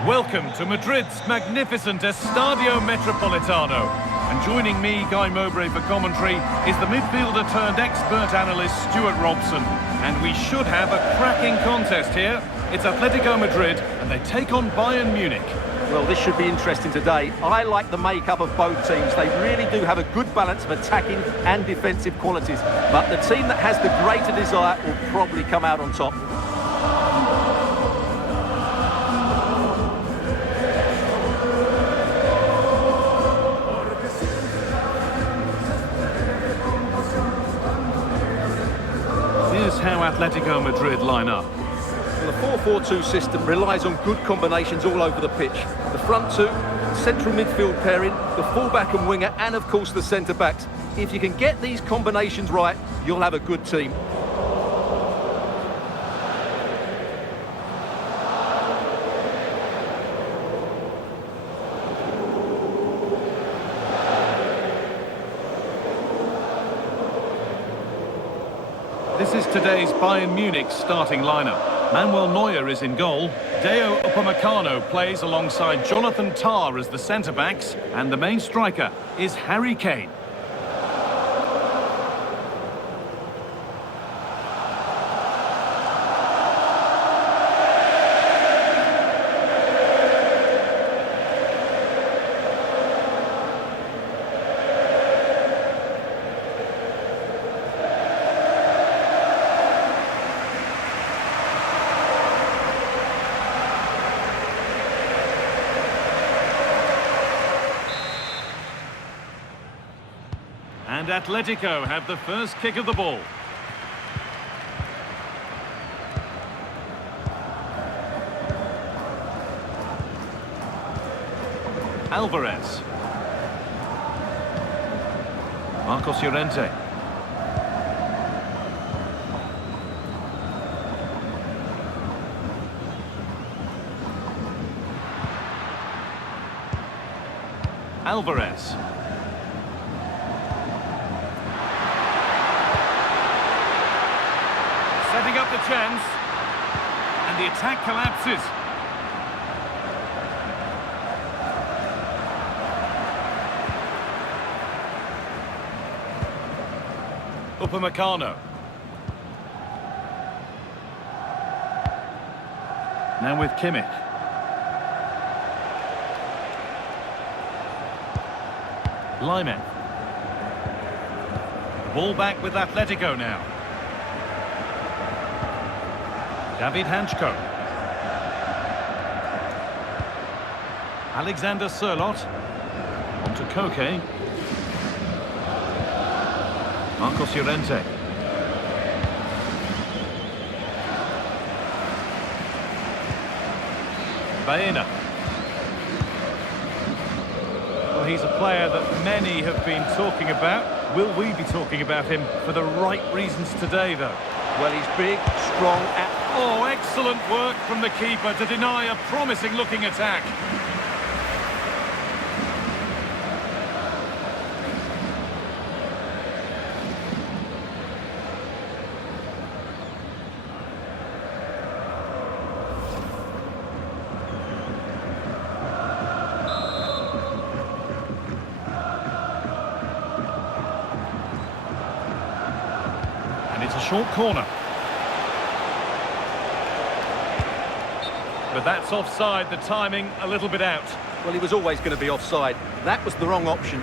Welcome to Madrid's magnificent Estadio Metropolitano. And joining me, Guy Mowbray, for commentary is the midfielder turned expert analyst Stuart Robson. And we should have a cracking contest here. It's Atletico Madrid and they take on Bayern Munich. Well, this should be interesting today. I like the makeup of both teams. They really do have a good balance of attacking and defensive qualities. But the team that has the greater desire will probably come out on top. Here's how Atletico Madrid line up. Well, the 4-4-2 system relies on good combinations all over the pitch. The front two, central midfield pairing, the fullback and winger, and of course the centre-backs. If you can get these combinations right, you'll have a good team. This is today's Bayern Munich starting lineup. Manuel Neuer is in goal. Dayot Upamecano plays alongside Jonathan Tah as the centre-backs. And the main striker is Harry Kane. And Atletico have the first kick of the ball. Alvarez. Marcos Llorente. Alvarez. Setting up the chance, and the attack collapses. Upamecano. Now with Kimmich. Lyman. Ball back with Atletico now. David Hanchko. Alexander Sørloth. On to Koke. Marcos Llorente. Baena. Well, he's a player that many have been talking about. Will we be talking about him for the right reasons today, though? Well, he's big, strong, and... Oh, excellent work from the keeper to deny a promising-looking attack. And it's a short corner. But that's offside, the timing a little bit out. Well, he was always going to be offside. That was the wrong option.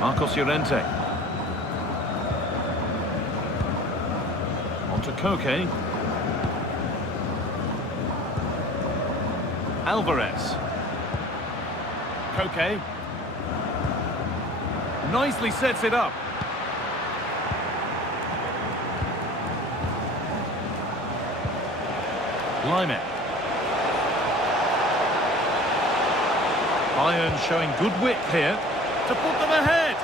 Marcos Llorente. On to Koke. Alvarez. Koke. Nicely sets it up. Lyman. Bayern showing good width here to put them ahead.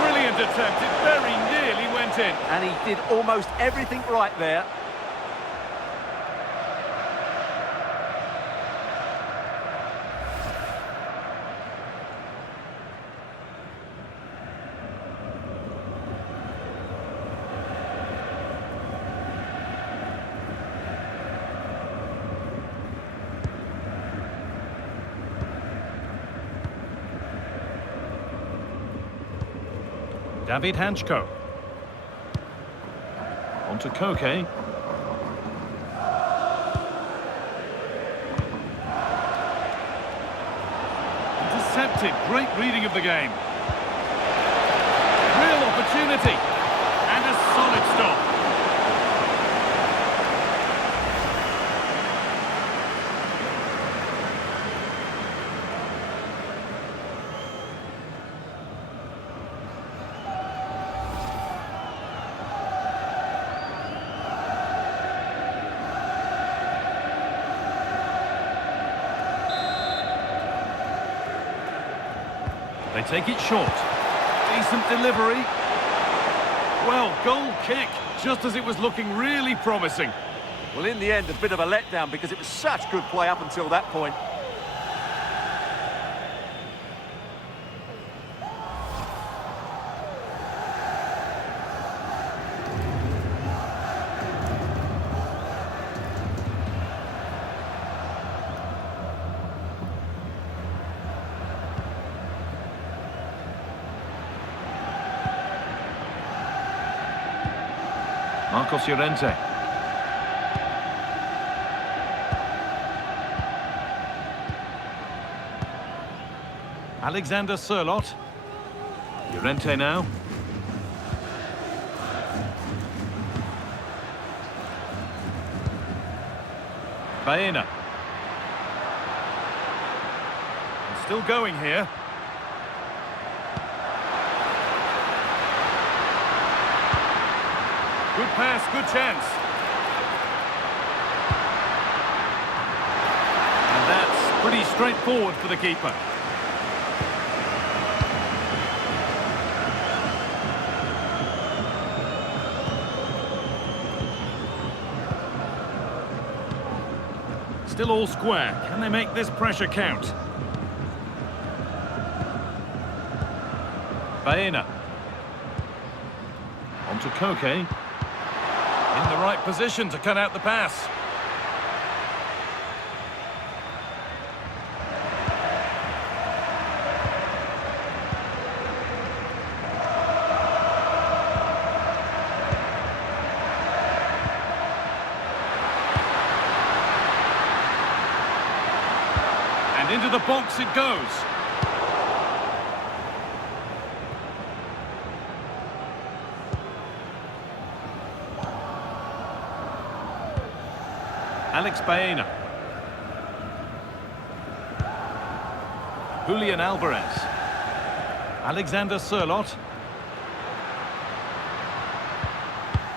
Brilliant attempt, it very nearly went in. And he did almost everything right there. David Hanchko. On to Koke. Intercepted. Great reading of the game. Real opportunity. And a solid stop. They take it short. Decent delivery. Well, goal kick, just as it was looking really promising. Well, in the end, a bit of a letdown because it was such good play up until that point. Marcos Llorente. Alexander Sørloth. Llorente now. Baena. Still going here. Good pass, good chance. And that's pretty straightforward for the keeper. Still all square. Can they make this pressure count? Baena. On to Koke. In the right position to cut out the pass. And into the box it goes. Alex Baena. Julian Alvarez. Alexander Sørloth.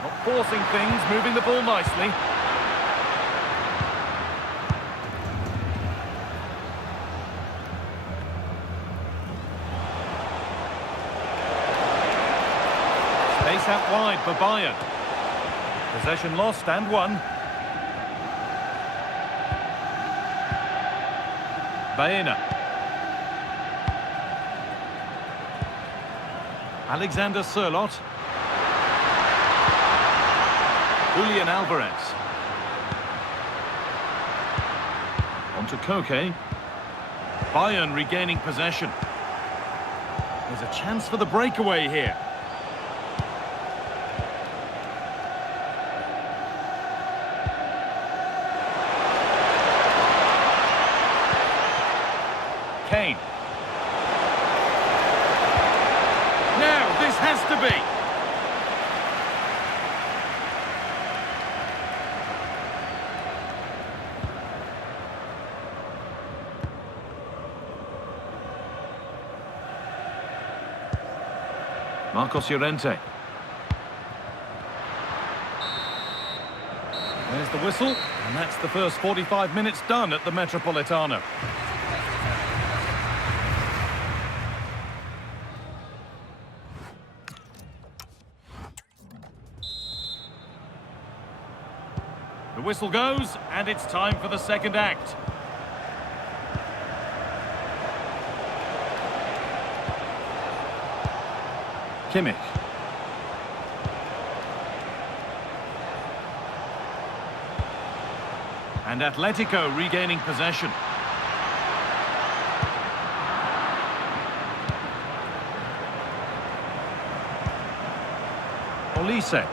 Not forcing things, moving the ball nicely. Space out wide for Bayern. Possession lost and won. Baena. Alexander Sørloth. Julian Alvarez. On to Koke. Bayern regaining possession. There's a chance for the breakaway here. Kane. Now, this has to be. Marcos Llorente. There's the whistle, and that's the first 45 minutes done at the Metropolitano. whistle goes, and it's time for the second act. Kimmich. And Atletico regaining possession. Olise.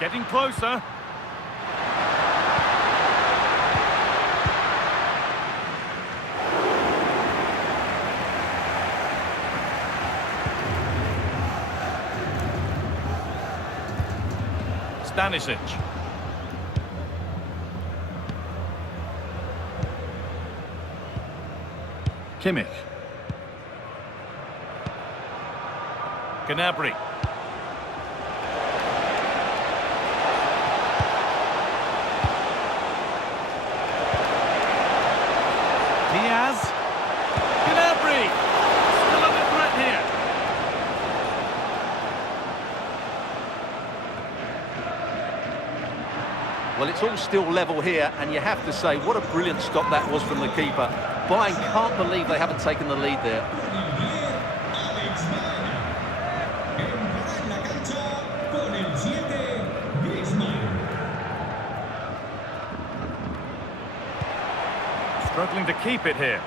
Getting closer. Stanisic. Kimmich. Gnabry. Diaz. Gnabry. Still under threat here. Well, it's all still level here, and you have to say, what a brilliant stop that was from the keeper. Bayern can't believe they haven't taken the lead there. Struggling to keep it here.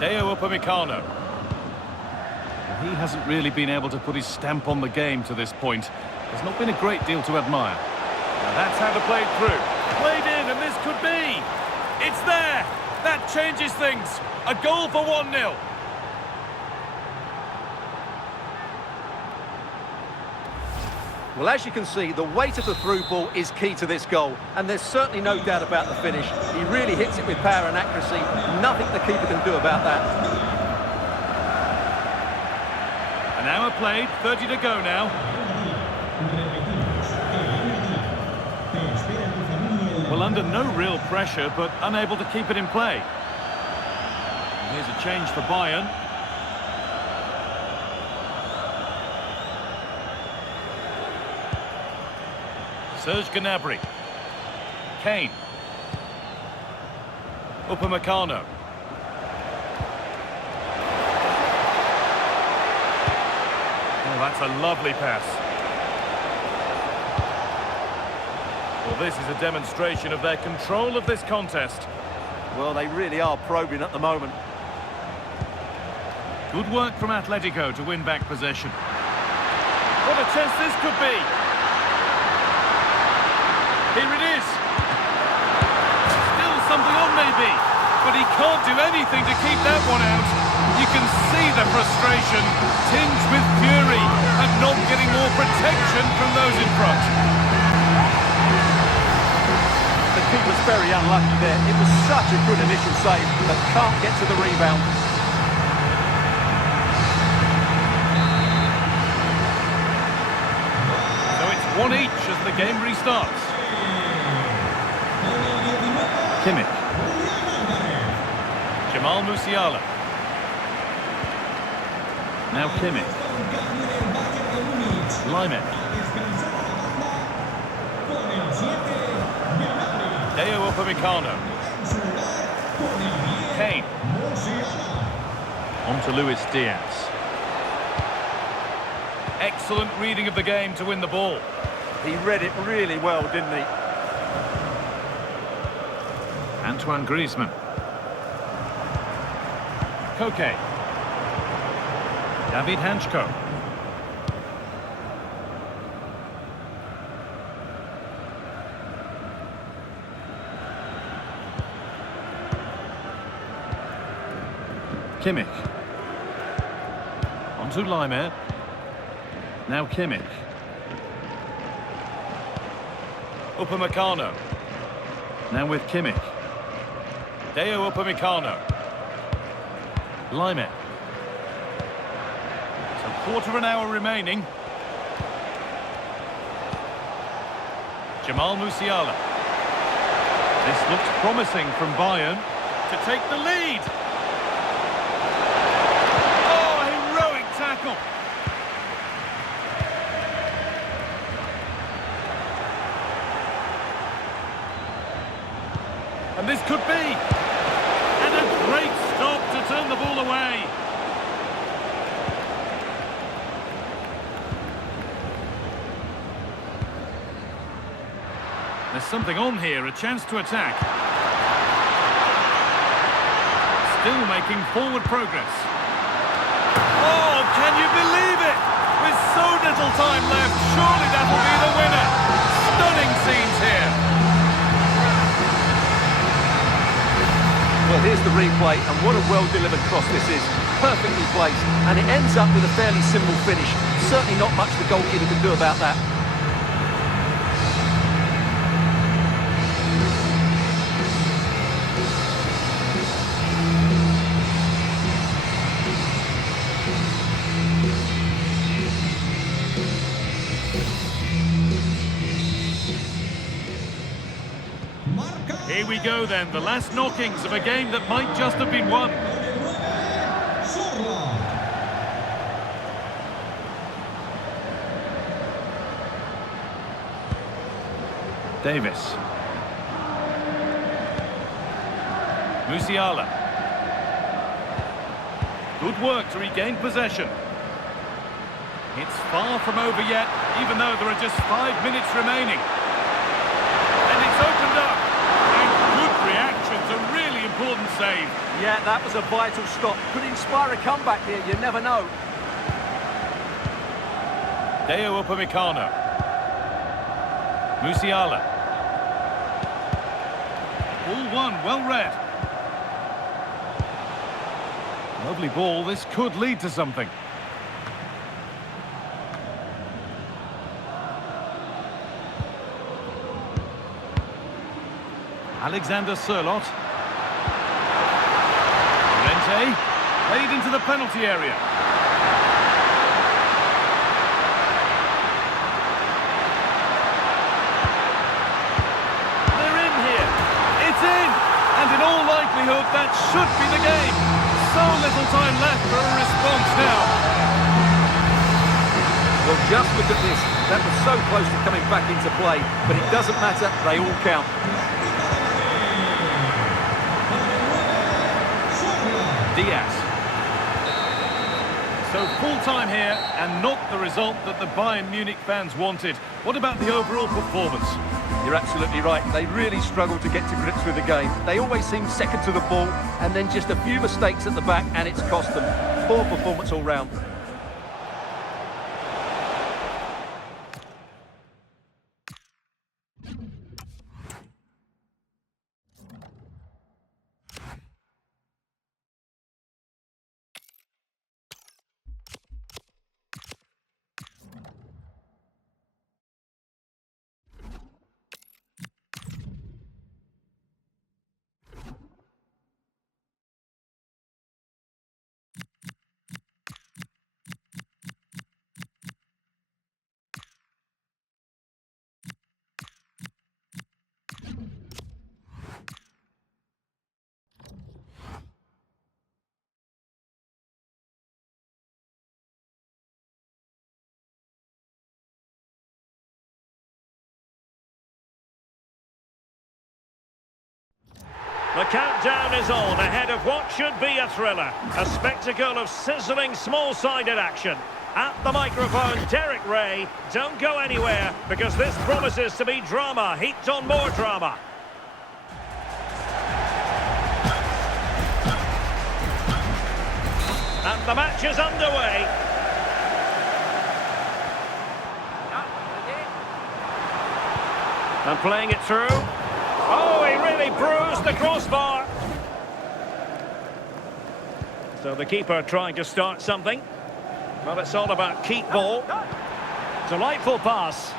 Dayot Upamecano. He hasn't really been able to put his stamp on the game to this point. There's not been a great deal to admire. Now that's how to play it through. Played in, and this could be. It's there. That changes things. A goal for 1-0. Well, as you can see, the weight of the through ball is key to this goal, and there's certainly no doubt about the finish. He really hits it with power and accuracy. Nothing the keeper can do about that. An hour played, 30 to go now. Well, under no real pressure, but unable to keep it in play. And here's a change for Bayern. Serge Gnabry. Kane. Upamecano. Oh, that's a lovely pass. Well, this is a demonstration of their control of this contest. Well, they really are probing at the moment. Good work from Atletico to win back possession. What a chance this could be! Here it is. Still something on maybe, but he can't do anything to keep that one out. You can see the frustration, tinged with fury, at not getting more protection from those in front. The keeper's very unlucky there. It was such a good initial save, but can't get to the rebound. So it's 1 each as the game restarts. Kimmich. Jamal Musiala. Now Kimmich. Lyman. Dayot Upamecano. Kane. On to Luis Diaz. Excellent reading of the game to win the ball. He read it really well, didn't he? Antoine Griezmann. Koke. David Hanchko. Kimmich. On to Lyman. Now Kimmich. Upamecano. Now with Kimmich. Dayot Upamecano. Lyman. So quarter of an hour remaining. Jamal Musiala. This looks promising from Bayern to take the lead. Oh, heroic tackle. And this could be. And a great stop to turn the ball away. There's something on here, a chance to attack. Still making forward progress. Oh, can you believe it? With so little time left, surely that will be the winner. Stunning scenes here. Well, here's the replay, and what a well-delivered cross this is. Perfectly placed, and it ends up with a fairly simple finish. Certainly not much the goalkeeper can do about that. Here we go then, the last knockings of a game that might just have been won. Davis. Musiala. Good work to regain possession. It's far from over yet, even though there are just 5 minutes remaining. And it's opened up. Reaction to really important save. Yeah, that was a vital stop. Could inspire a comeback here, you never know. Dayot Upamecano. Musiala. Ball one, well read. Lovely ball, this could lead to something. Alexander Sørloth. Llorente, played into the penalty area. They're in here. It's in! And in all likelihood, that should be the game. So little time left for a response now. Well, just look at this. That was so close to coming back into play, but it doesn't matter, they all count. Diaz. So full time here and not the result that the Bayern Munich fans wanted. What about the overall performance? You're absolutely right. They really struggled to get to grips with the game. They always seem second to the ball, and then just a few mistakes at the back and it's cost them. Poor performance all round. The countdown is on ahead of what should be a thriller. A spectacle of sizzling small-sided action. At the microphone, Derek Ray. Don't go anywhere, because this promises to be drama heaped on more drama. And the match is underway. And playing it through. Oh, he really bruised the crossbar. So the keeper trying to start something. Well, it's all about keep ball. Delightful pass.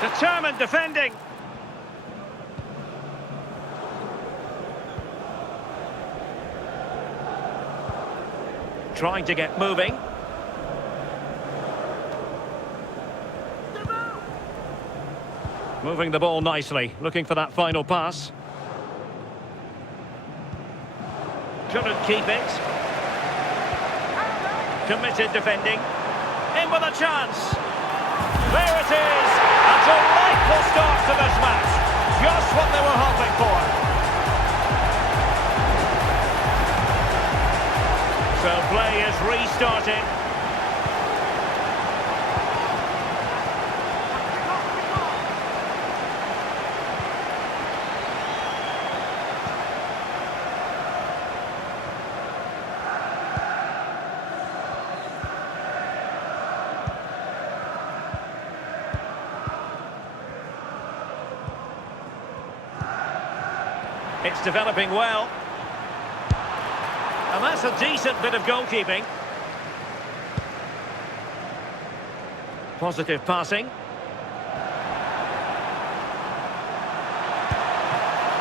Determined defending. Trying to get moving. Moving the ball nicely, looking for that final pass. Couldn't keep it. Committed defending. In with a chance. There it is. A delightful start to this match. Just what they were hoping for. So play is restarting. It's developing well. And that's a decent bit of goalkeeping. Positive passing.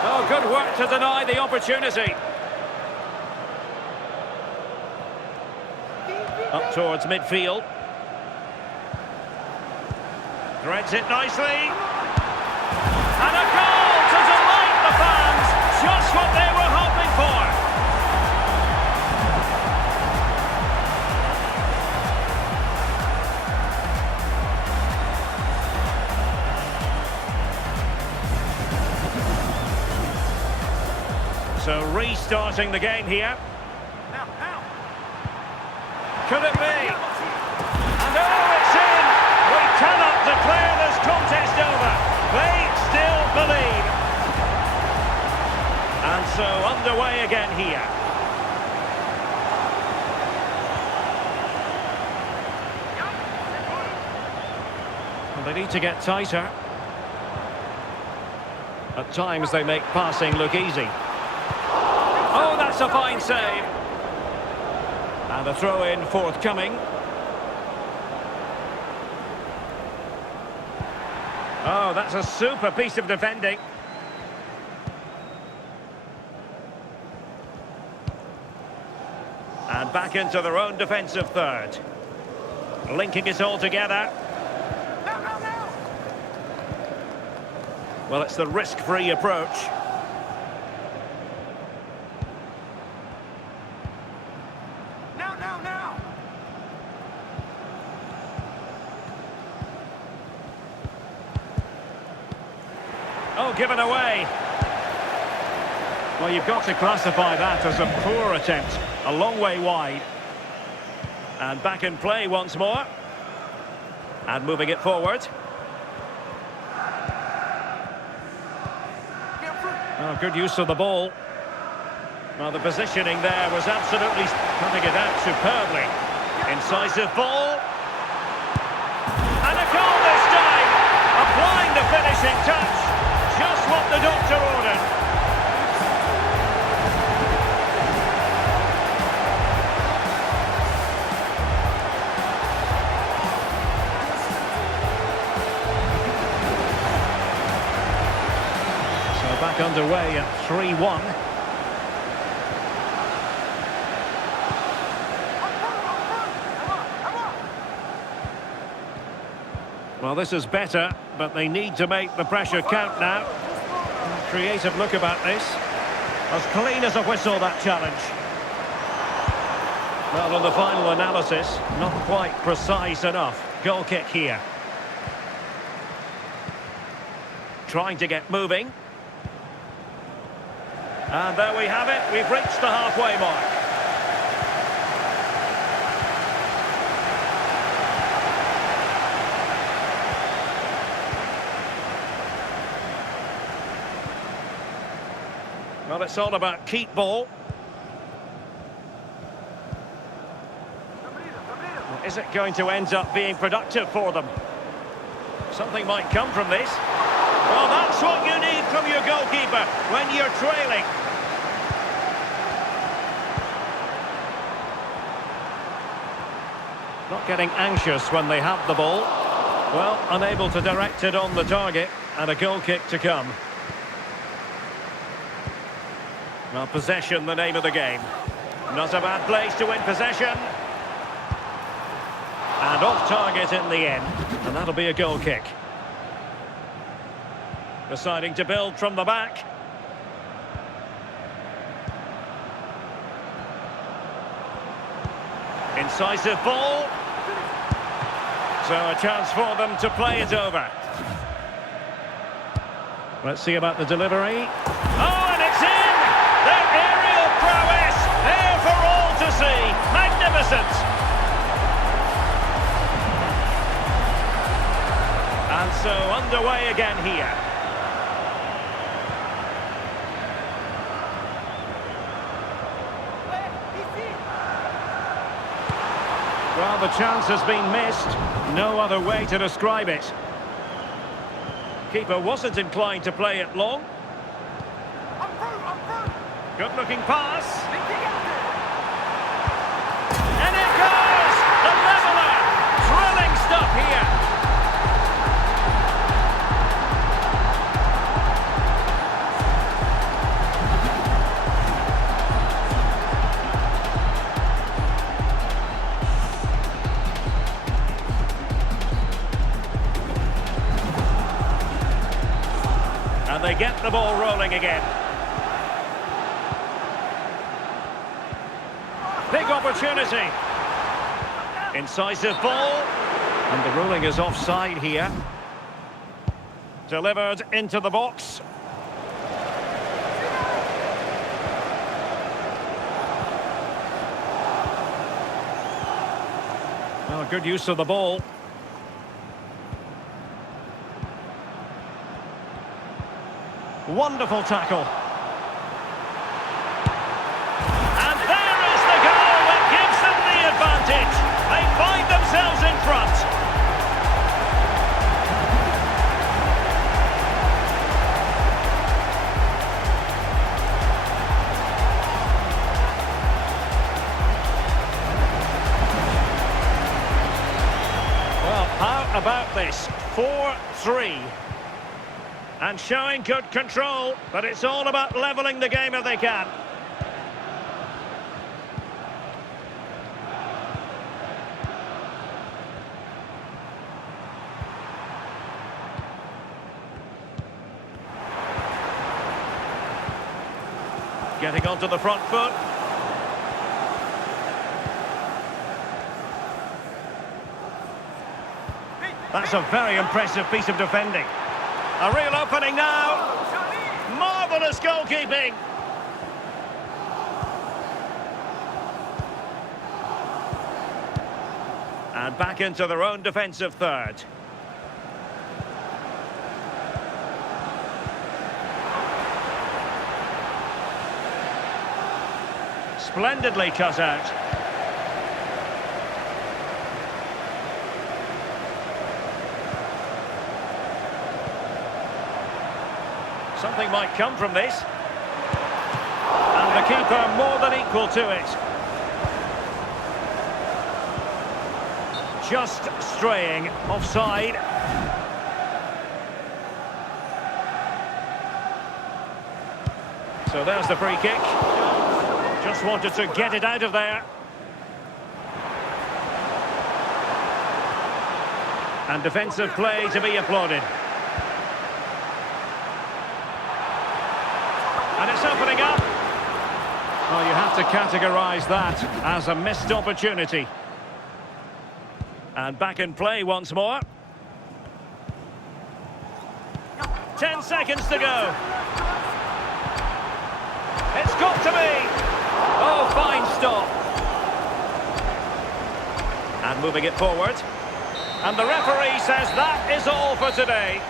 Oh, good work to deny the opportunity. Up towards midfield. Threads it nicely. And a goal to delight the fans. Just what they were hoping for. So restarting the game here. Could it be? And oh, it's in! We cannot declare this contest over. They still believe. And so underway again here. Well, they need to get tighter. At times they make passing look easy. Oh, that's a fine save. And a throw-in forthcoming. Oh, that's a super piece of defending. And back into their own defensive third. Linking it all together. Well, it's the risk-free approach. Oh, given away. Well, you've got to classify that as a poor attempt. A long way wide. And back in play once more. And moving it forward. Oh, good use of the ball. Well, the positioning there was absolutely cutting it out superbly. Incisive ball. And a goal this time. Applying the finishing touch. Just what the doctor ordered. So back underway at 3-1. Well, this is better, but they need to make the pressure count now. Creative look about this. As clean as a whistle, that challenge. Well, on the final analysis, not quite precise enough. Goal kick here. Trying to get moving. And there we have it. We've reached the halfway mark. Well, it's all about keep ball. Well, is it going to end up being productive for them? Something might come from this. Well, that's what you need from your goalkeeper when you're trailing. Not getting anxious when they have the ball. Well, unable to direct it on the target, and a goal kick to come. Well, possession, the name of the game. Not a bad place to win possession. And off target in the end. And that'll be a goal kick. Deciding to build from the back. Incisive ball. So a chance for them to play it over. Let's see about the delivery. Oh, and it's in! Their aerial prowess, there for all to see. Magnificent! And so underway again here. Well, the chance has been missed. No other way to describe it. Keeper wasn't inclined to play it long. Good-looking pass. And it goes! The leveller! Thrilling stuff here. And they get the ball rolling again. Big opportunity. Incisive ball. And the ruling is offside here. Delivered into the box. Well, good use of the ball. Wonderful tackle. And there is the goal that gives them the advantage. They find themselves in front. Well, how about this? 4-3. And showing good control, but it's all about levelling the game if they can. Getting onto the front foot. That's a very impressive piece of defending. A real opening now. Marvellous goalkeeping. And back into their own defensive third. Splendidly cut out. Something might come from this. And the keeper more than equal to it. Just straying offside. So there's the free kick. Just wanted to get it out of there. And defensive play to be applauded. And it's opening up. Well, you have to categorise that as a missed opportunity. And back in play once more. 10 seconds to go. It's got to be. Oh, fine stop. And moving it forward. And the referee says that is all for today.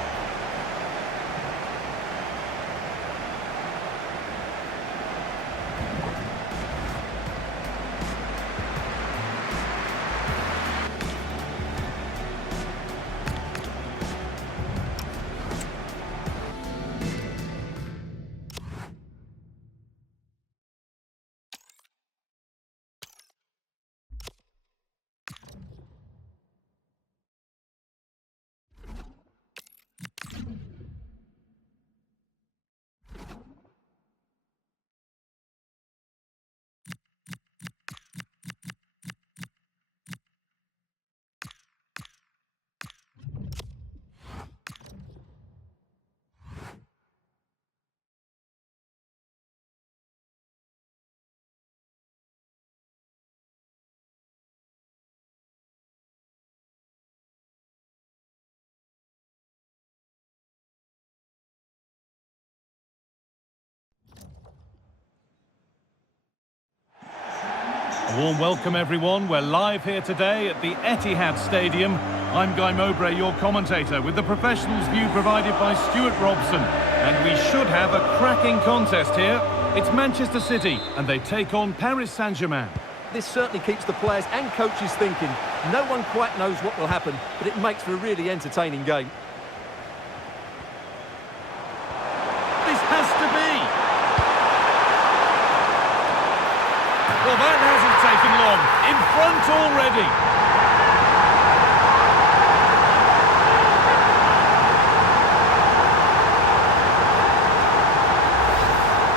A warm welcome, everyone. We're live here today at the Etihad Stadium. I'm Guy Mowbray, your commentator, with the professionals' view provided by Stuart Robson. And we should have a cracking contest here. It's Manchester City, and they take on Paris Saint-Germain. This certainly keeps the players and coaches thinking. No one quite knows what will happen, but it makes for a really entertaining game. This has to be! Well, that hasn't taken long. In front already.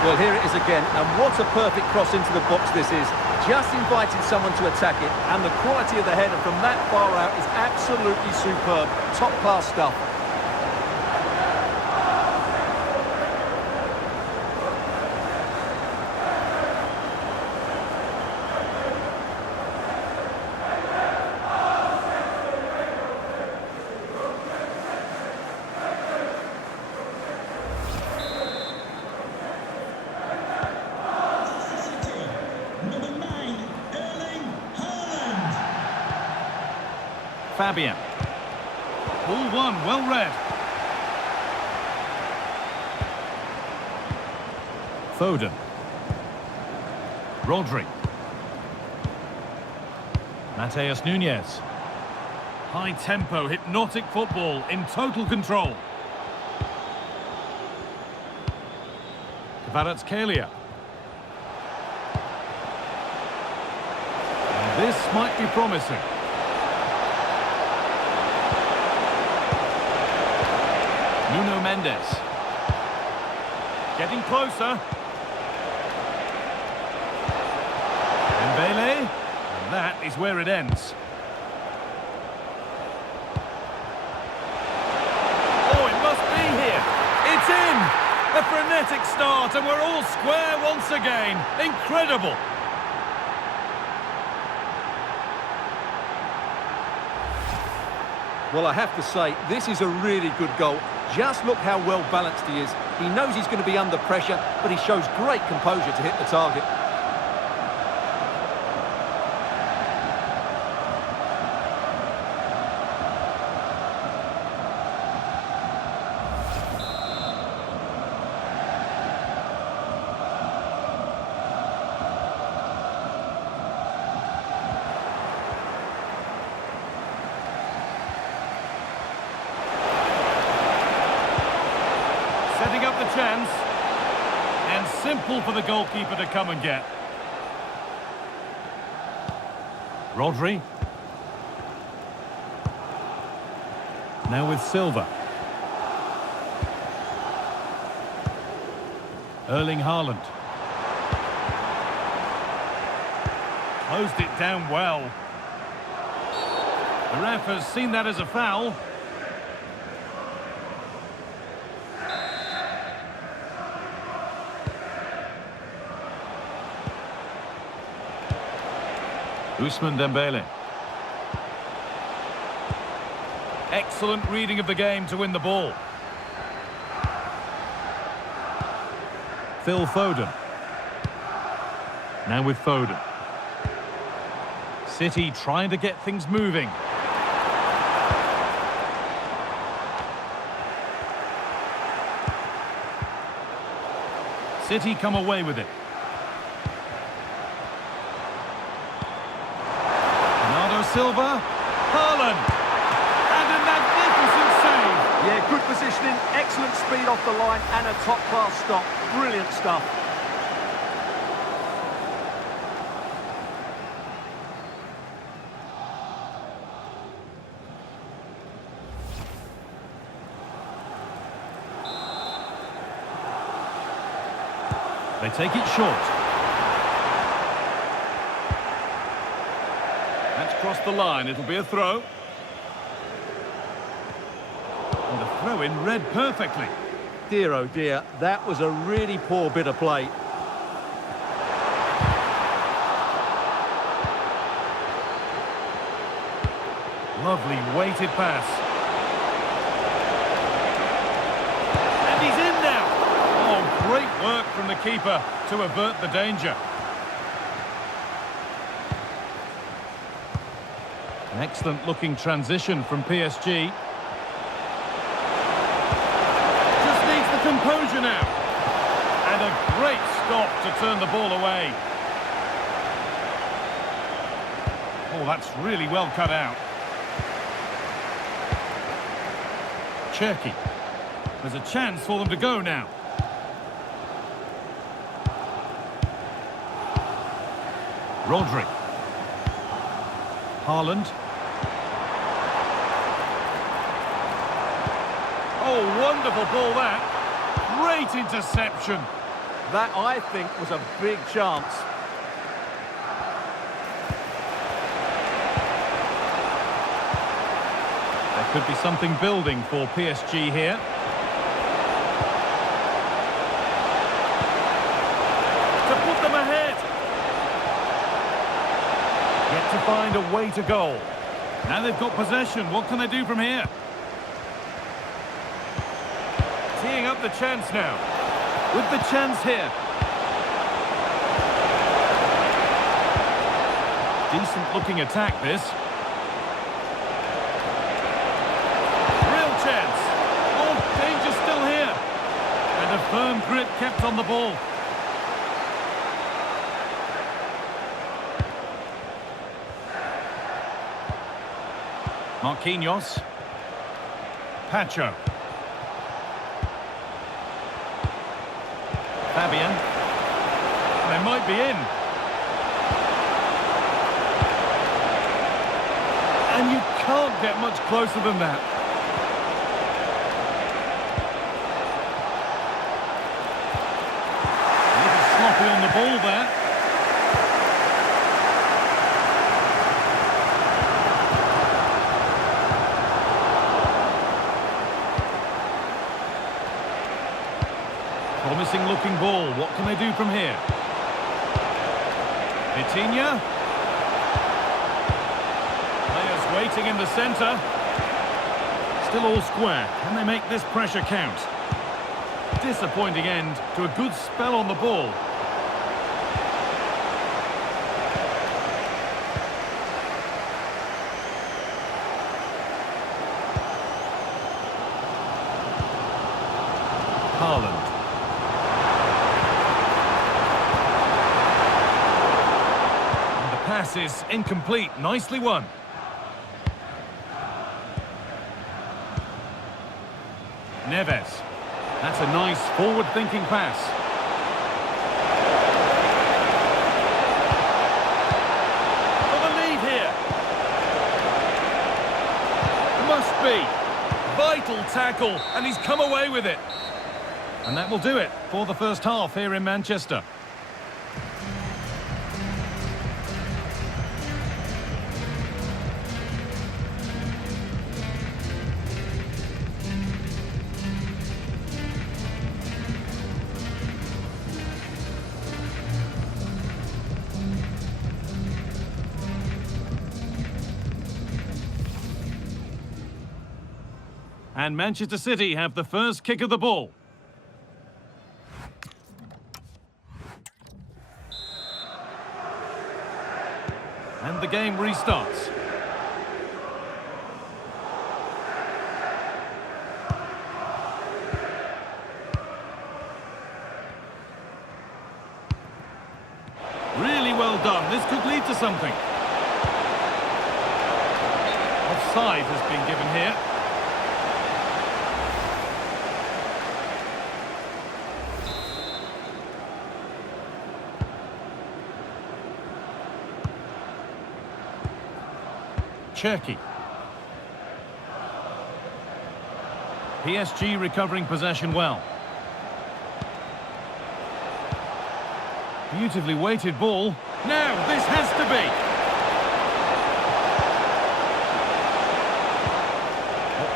Well, here it is again, and what a perfect cross into the box this is. Just invited someone to attack it, and the quality of the header from that far out is absolutely superb. Top-class stuff. Fabian. Ball one, well read. Foden. Rodri. Mateus Nunes. High tempo, hypnotic football in total control. Kvaratskhelia. And this might be promising. Nuno Mendes. Getting closer. Dembele. And that is where it ends. Oh, it must be here. It's in! A frenetic start, and we're all square once again. Incredible! Well, I have to say, this is a really good goal. Just look how well balanced he is. He knows he's going to be under pressure, but he shows great composure to hit the target. Setting up the chance. And simple for the goalkeeper to come and get. Rodri. Now with Silva. Erling Haaland. Closed it down well. The ref has seen that as a foul. Ousmane Dembele. Excellent reading of the game to win the ball. Phil Foden. Now with Foden. City trying to get things moving. City come away with it. Silva, Haaland, and a magnificent save. Yeah, good positioning, excellent speed off the line, and a top-class stop. Brilliant stuff. They take it short. Across the line, it'll be a throw. And the throw-in read perfectly. Dear oh dear, that was a really poor bit of play. Lovely weighted pass. And he's in now. Oh, great work from the keeper to avert the danger. An excellent looking transition from PSG. Just needs the composure now. And a great stop to turn the ball away. Oh, that's really well cut out. Cherki. There's a chance for them to go now. Rodri. Haaland. Oh, wonderful ball that. Great interception. That, I think, was a big chance. There could be something building for PSG here. To put them ahead. Yet to find a way to goal. Now they've got possession. What can they do from here? Teeing up the chance now. With the chance here. Decent looking attack this. Real chance. Oh, danger still here. And a firm grip kept on the ball. Marquinhos. Pacho. Fabian. They might be in. And you can't get much closer than that. A little sloppy on the ball there. Promising looking ball. What can they do from here? Vitinha. Players waiting in the centre. Still all square. Can they make this pressure count? Disappointing end to a good spell on the ball. Haaland. Pass is incomplete. Nicely won. Neves. That's a nice forward-thinking pass. For the lead here. Must be. Vital tackle, and he's come away with it. And that will do it for the first half here in Manchester. And Manchester City have the first kick of the ball. And the game restarts. Really well done. This could lead to something. Offside has been given here. Cherki. PSG recovering possession well. Beautifully weighted ball. Now, this has to be.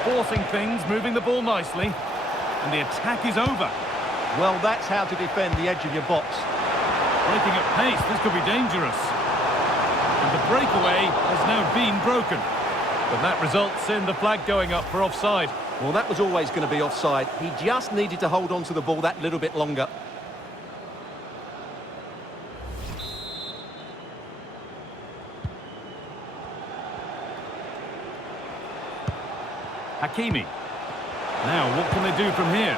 Forcing things, moving the ball nicely. And the attack is over. Well, that's how to defend the edge of your box. Breaking at pace, this could be dangerous. And the breakaway has now been broken. But that results in the flag going up for offside. Well, that was always going to be offside. He just needed to hold on to the ball that little bit longer. Hakimi. Now, what can they do from here?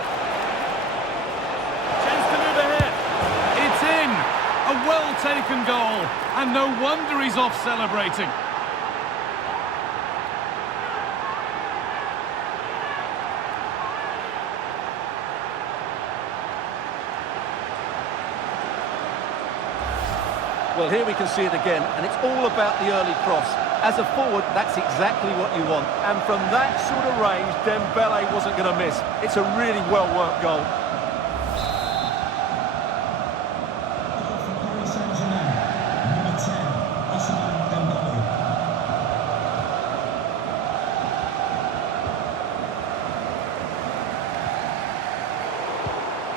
Chance to move ahead. It's in! A well-taken goal. And no wonder he's off celebrating. Well, here we can see it again, and it's all about the early cross. As a forward, that's exactly what you want. And from that sort of range, Dembele wasn't going to miss. It's a really well-worked goal.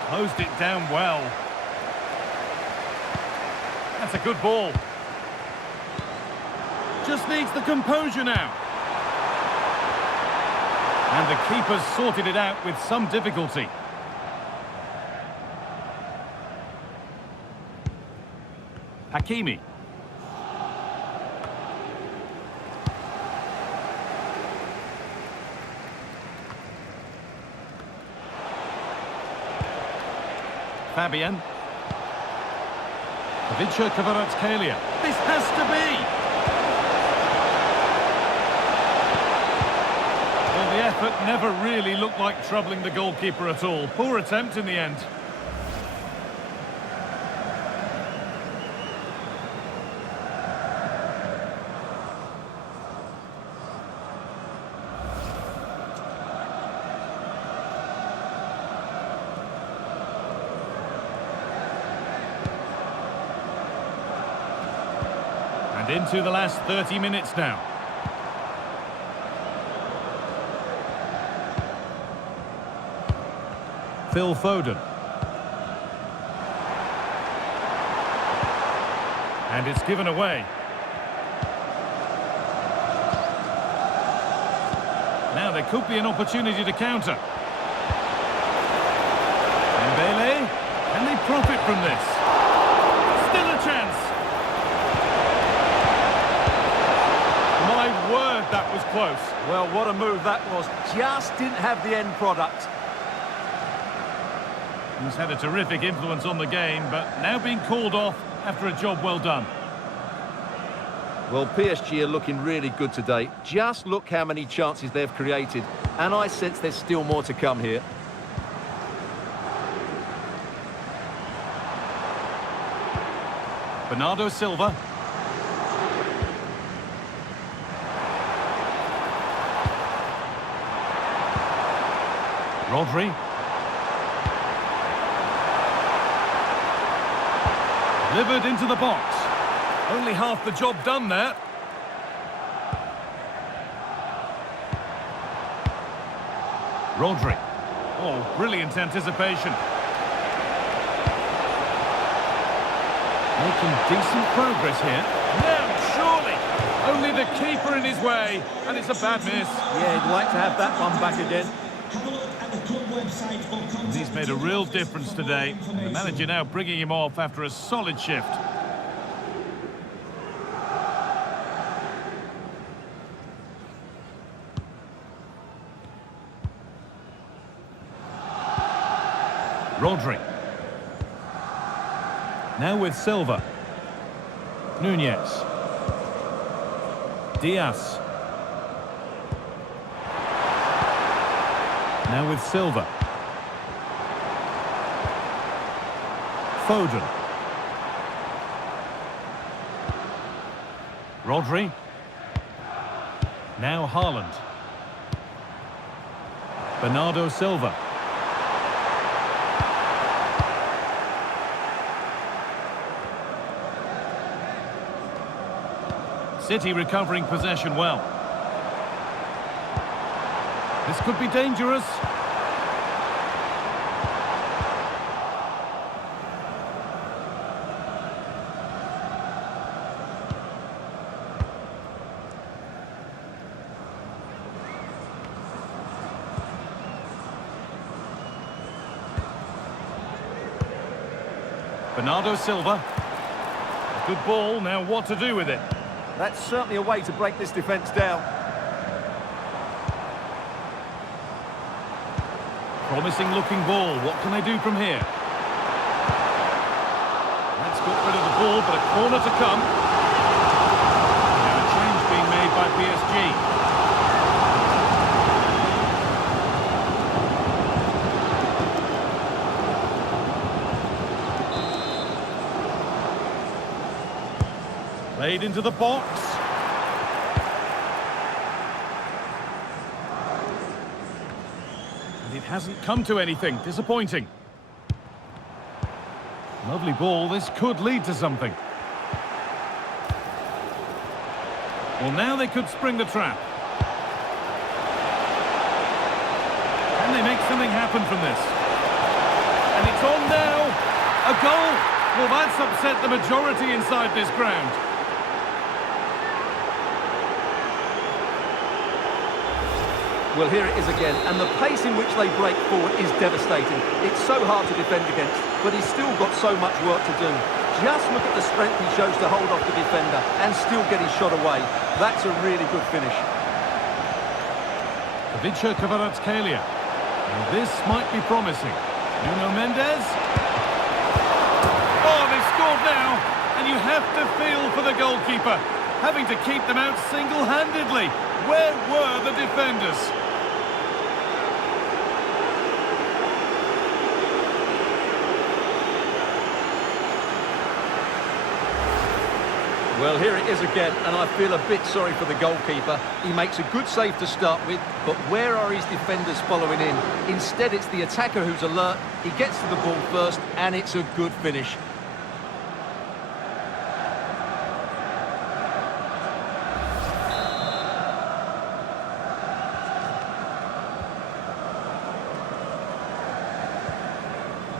Closed it down well. That's a good ball. Just needs the composure now. And the keeper's sorted it out with some difficulty. Hakimi. Fabian. Ivica Kvaratskhelia. This has to be! Well, the effort never really looked like troubling the goalkeeper at all. Poor attempt in the end. Into the last 30 minutes now. Phil Foden. And it's given away. Now there could be an opportunity to counter. Dembele, can they profit from this? Still a chance. My word, that was close. Well, what a move that was. Just didn't have the end product. He's had a terrific influence on the game, but now being called off after a job well done. Well, PSG are looking really good today. Just look how many chances they've created. And I sense there's still more to come here. Bernardo Silva. Rodri. Delivered into the box. Only half the job done there. Rodri. Oh, brilliant anticipation. Making decent progress here. Now, surely. Only the keeper in his way, and it's a bad miss. Yeah, he'd like to have that one back again. He's made a real difference today. The manager now bringing him off after a solid shift. Rodri. Now with Silva. Nunez. Diaz. Now with Silva. Foden. Rodri. Now Haaland. Bernardo Silva. City recovering possession well. This could be dangerous. Bernardo Silva. Good ball, now what to do with it? That's certainly a way to break this defence down. Promising looking ball. What can they do from here? That's got rid of the ball, but a corner to come. Now a change being made by PSG. Played into the box. And it hasn't come to anything. Disappointing. Lovely ball. This could lead to something. Well, now they could spring the trap. Can they make something happen from this? And it's on now. A goal. Well, that's upset the majority inside this ground. Well, here it is again, and the pace in which they break forward is devastating. It's so hard to defend against, but he's still got so much work to do. Just look at the strength he shows to hold off the defender and still get his shot away. That's a really good finish. Ivica Kvaratskhelia. And this might be promising. Nuno Mendes. Oh, they've scored now, and you have to feel for the goalkeeper, having to keep them out single-handedly. Where were the defenders? Well, here it is again, and I feel a bit sorry for the goalkeeper. He makes a good save to start with, but where are his defenders following in? Instead, it's the attacker who's alert. He gets to the ball first, and it's a good finish.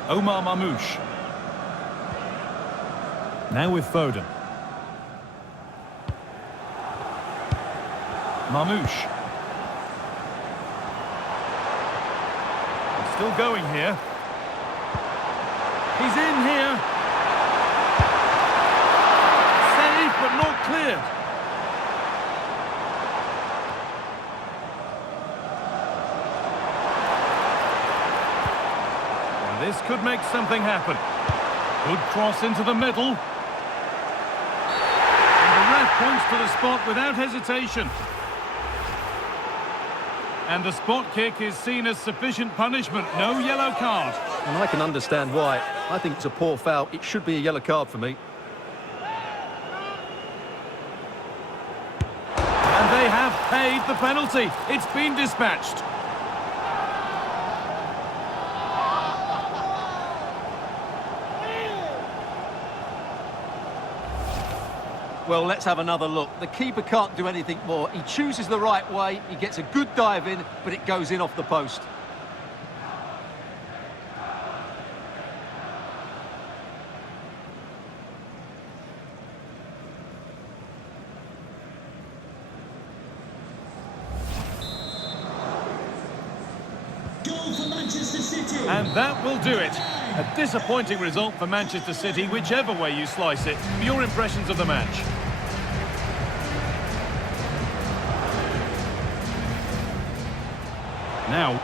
Omar Marmoush. Now with Foden. Marmoush. He's still going here. He's in here. Saved but not cleared. And this could make something happen. Good cross into the middle. And the ref points to the spot without hesitation. And the spot kick is seen as sufficient punishment. No yellow card. And I can understand why. I think it's a poor foul. It should be a yellow card for me. And they have paid the penalty. It's been dispatched. Well, let's have another look. The keeper can't do anything more. He chooses the right way, he gets a good dive in, but it goes in off the post. Goal for Manchester City. And that will do it. A disappointing result for Manchester City, whichever way you slice it. Your impressions of the match? Now...